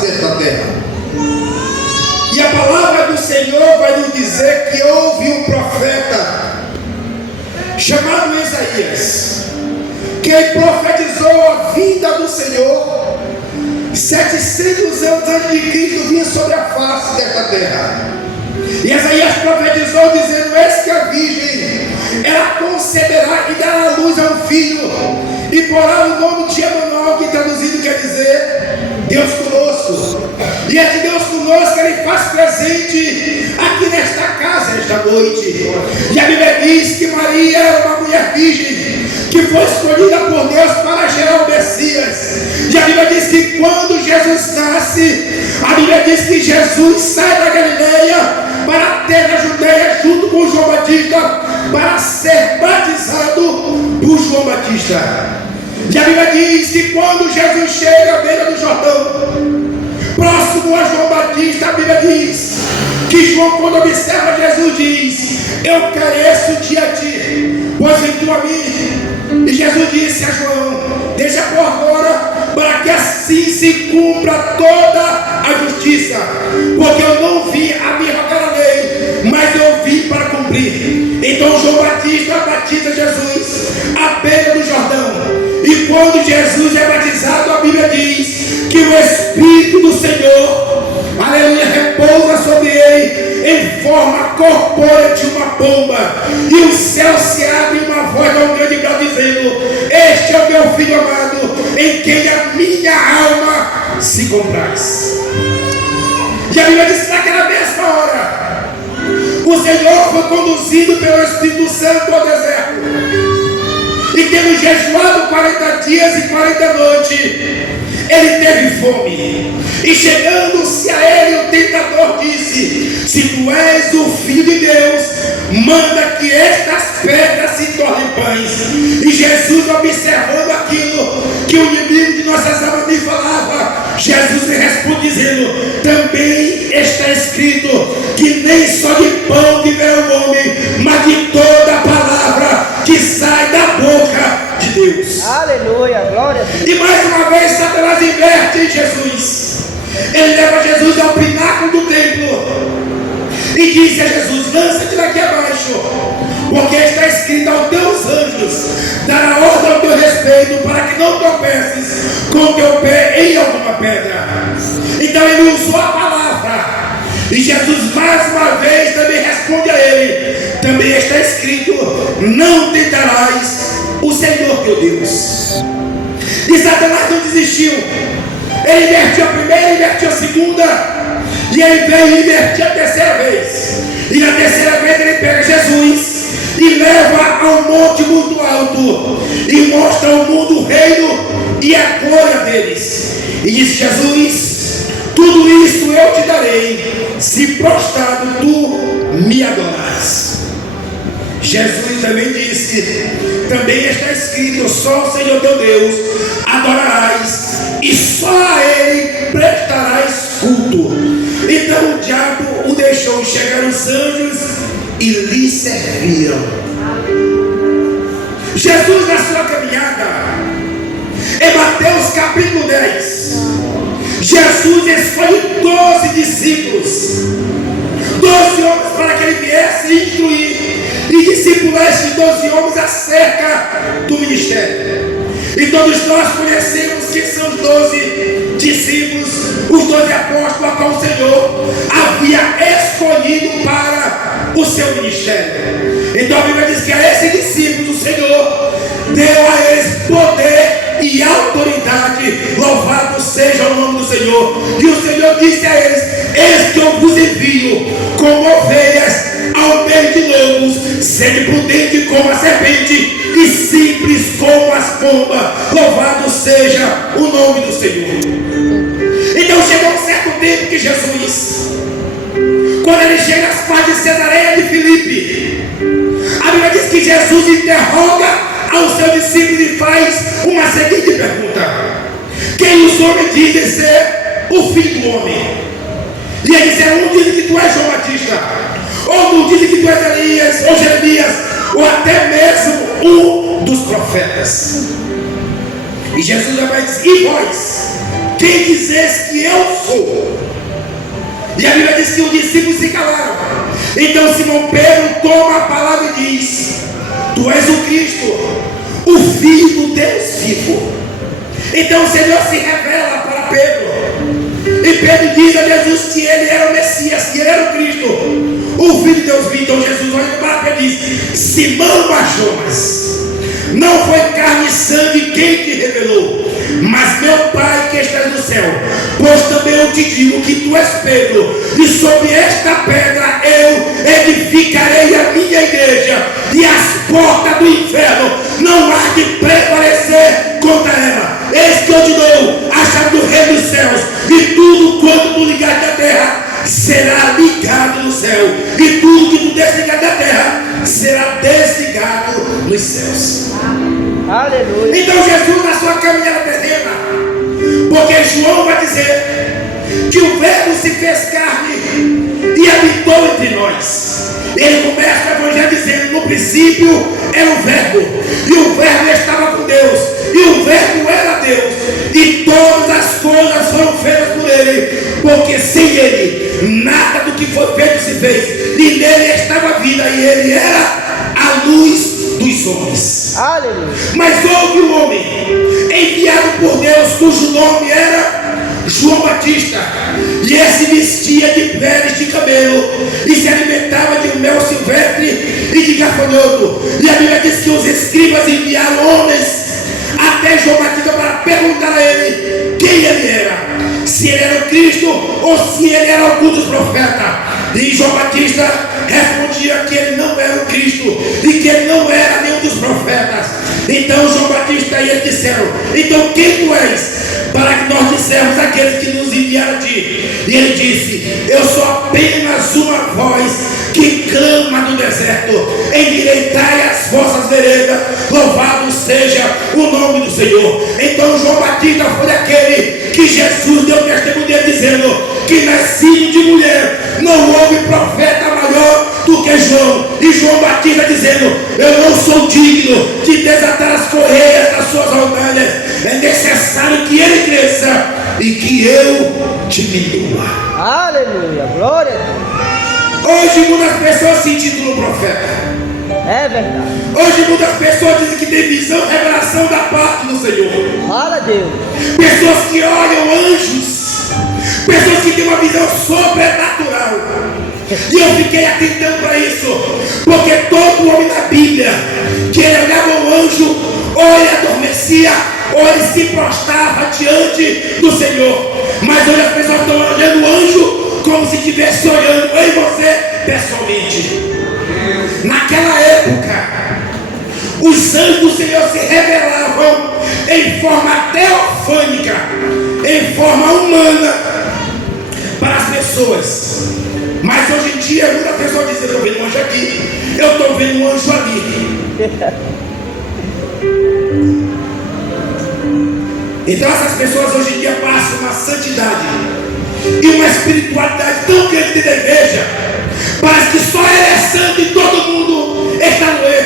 face desta terra. E a palavra do Senhor vai nos dizer que houve um profeta chamado Isaías, que profetizou a vinda do Senhor 700 anos antes de Cristo vir sobre a face desta terra. E Isaías profetizou dizendo: eis que a virgem, ela conceberá e dará à luz a um filho, e porá o nome de Emanuel, que traduzido quer dizer Deus conosco. E esse Deus conosco, Ele faz presente aqui nesta casa, esta noite. E a Bíblia diz que Maria era uma mulher virgem, que foi escolhida por Deus para gerar o Messias. E a Bíblia diz que quando Jesus nasce, a Bíblia diz que Jesus sai da Galileia para a terra Judeia junto com João Batista, para ser batizado por João Batista. E a Bíblia diz que quando Jesus chega à beira do Jordão, próximo a João Batista, a Bíblia diz que João, quando observa Jesus, diz: eu careço de ti, pois vem tu a mim. E Jesus disse a João: deixa por agora, para que assim se cumpra toda a justiça, porque eu não vim a abrogar a lei, mas eu vim para cumprir. Então João Batista batiza Jesus à beira do Jordão. E quando Jesus é batizado, a Bíblia diz que o Espírito do Senhor, aleluia, repousa sobre ele em forma corpórea de uma pomba. E o céu se abre e uma voz da um grande grau dizendo: este é o meu Filho amado, em quem a minha alma se compraz. E a Bíblia diz que naquela mesma hora, o Senhor foi conduzido pelo Espírito Santo ao deserto. E tendo jejuado 40 dias e 40 noites, ele teve fome. E chegando-se a ele, o tentador disse: se tu és o Filho de Deus, manda que estas pedras se tornem pães. E Jesus, observando aquilo que o inimigo de nossas almas lhe falava, Jesus lhe responde dizendo: também está escrito que nem só de pão viverá o homem, mas de toda a palavra que sai da boca de Deus. Aleluia, glória a Deus. E mais uma vez Satanás inverte em Jesus. Ele leva Jesus ao pináculo do templo e disse a Jesus: lança-te daqui abaixo, porque está escrito aos teus anjos dará ordem ao teu respeito, para que não tropeces com o teu pé em alguma pedra. Então ele usou a palavra. E Jesus mais uma vez também responde a ele: também está escrito, não tentarás o Senhor teu Deus. E Satanás não desistiu. Ele invertiu a primeira, invertiu a segunda, e ele veio e invertiu a terceira vez. E na terceira vez ele pega Jesus e leva ao monte muito alto e mostra ao mundo o reino e a glória deles. E diz: Jesus, tudo isso eu te darei, se prostrado tu me adorares. Jesus também disse: também está escrito, só o Senhor teu Deus adorarás, e só a Ele prestarás culto. Então o diabo o deixou chegar os anjos e lhe serviram. Jesus, na sua caminhada, em Mateus capítulo 10, Jesus escolhe 12 discípulos, 12 homens, para que ele viesse instruir e discipular esses 12 homens acerca do ministério. E todos nós conhecemos quem são os 12 discípulos, os 12 apóstolos a qual o Senhor havia escolhido para o seu ministério. Então a Bíblia diz que a esses discípulos o Senhor deu a eles poder e autoridade. Louvado seja o nome do Senhor. E o Senhor disse a eles: eis que eu vos envio como ovelhas ao meio de lobos, sede prudente como a serpente e simples como as pombas. Louvado seja o nome do Senhor. Então chegou um certo tempo que Jesus, quando ele chega às partes de Cesareia de Filipe, a Bíblia diz que Jesus interroga aos seus discípulos e faz uma seguinte pergunta: quem os homens dizem ser o Filho do Homem? E eles disseram: um diz que tu és João Batista, outro diz que tu és Elias ou Jeremias, ou até mesmo um dos profetas. E Jesus vai dizer: e vós, quem dizes que eu sou? E a Bíblia diz que os discípulos se calaram. Então Simão Pedro toma a palavra e diz: tu és o Cristo, o Filho do Deus vivo. Então o Senhor se revela para Pedro, e Pedro diz a Jesus que ele era o Messias, que ele era o Cristo, o Filho de Deus vivo. Então Jesus olha para Pedro e diz: Simão Barjonas, não foi carne e sangue quem te revelou, mas meu Pai que estás no céu. Pois também eu te digo que tu és Pedro, e sobre esta pedra eu edificarei a minha igreja, e as portas do inferno não há de prevalecer contra ela. Eis que eu te dou a chave do reino dos céus, e tudo quanto tu ligar na terra será ligado no céu, e tudo que tu desligar da terra será desligado nos céus. Aleluia. Então Jesus, na sua caminhada terrena, porque João vai dizer que o Verbo se fez carne e habitou entre nós. Ele começa o evangelho dizendo: no princípio era o Verbo, e o Verbo estava com Deus, e o Verbo era Deus, e todas as coisas foram feitas por ele, porque sem ele nada do que foi feito se fez, e nele estava a vida, e ele era a luz dos homens. Aleluia. Mas houve um homem enviado por Deus, cujo nome era João Batista, e esse vestia de peles de camelo e se alimentava de mel silvestre e de gafanhoto. E a Bíblia diz que os escribas enviaram homens até João Batista para perguntar a ele quem ele era, se ele era o Cristo ou se ele era algum dos profetas. E João Batista respondia que ele não era o Cristo e que ele não era nenhum dos profetas. Então João Batista e eles disseram: então quem tu és? Para que nós dissemos aqueles que nos enviaram a ti. E ele disse: eu sou apenas uma voz que clama no deserto: endireitai as vossas veredas, louvado seja o nome do Senhor. Então João Batista foi aquele que Jesus deu testemunho dele, dizendo que nascido de mulher não houve profeta maior do que João. E João Batista dizendo: eu não sou digno de desatar as correias das suas sandálias. É necessário que ele cresça e que eu diminua. Aleluia. Glória a Deus. Hoje muitas pessoas se intitulam profeta. É verdade. Hoje muitas pessoas dizem que tem visão, revelação da parte do Senhor. Fala a Deus. Pessoas que olham anjos, pessoas que têm uma visão sobrenatural. E eu fiquei atentando para isso, porque todo homem na Bíblia que ele olhava um anjo, ou ele adormecia, ou ele se prostrava diante do Senhor. Mas hoje as pessoas estão olhando o anjo como se estivesse olhando em você pessoalmente. Naquela época, os anjos do Senhor se revelavam em forma teofânica, em forma humana, para as pessoas. Mas hoje em dia, muita pessoa diz: eu estou vendo um anjo aqui, eu estou vendo um anjo ali. Então essas pessoas hoje em dia passam uma santidade e uma espiritualidade tão grande da igreja, parece que só ele é santo e todo mundo está no erro.